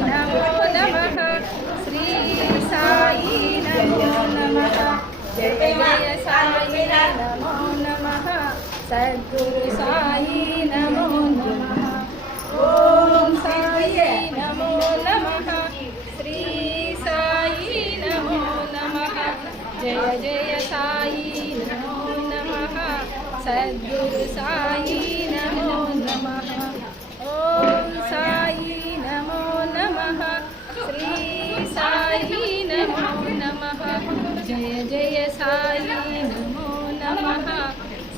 नमो नमः श्री साई नमो नमः जय जय साई नमो नमः सद्गुरु साई नमो नमः ओम साई नमो नमः श्री साई नमो नमः जय जय साई नमो नमः सद्गुरु साई नमो नमः ओम साई नमो नमः श्री साई नमो नमः जय जय साई नमो नमः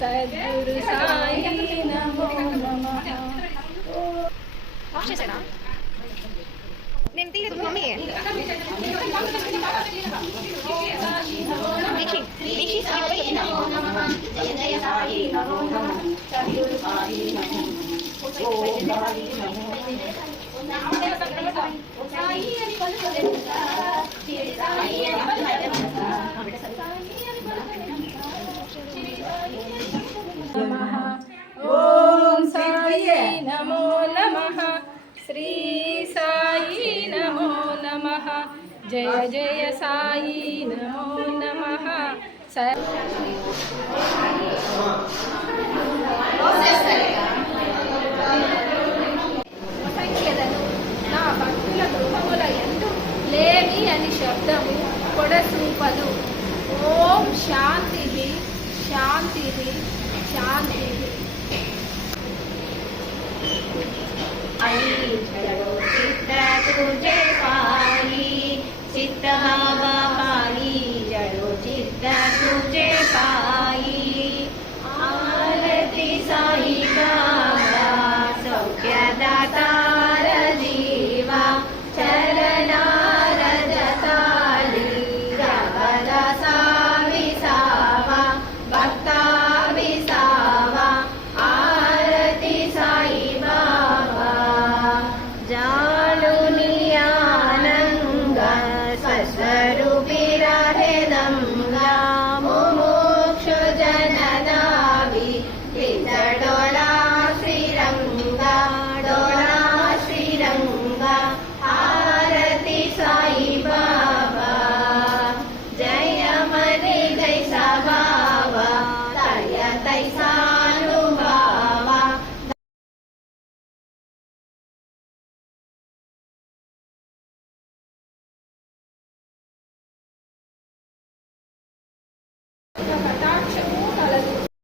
सद्गुरु साई नमो नमः నేను తీయదు మమ్మీ ओम साई नमो नमः श्री साई नमो नमः जय जय साई नमो नमः నా భక్తుల గృహముల యందు లేని అని శబ్దము కొడసూపదు ఓం శాంతి శాంతి శాంతి జయ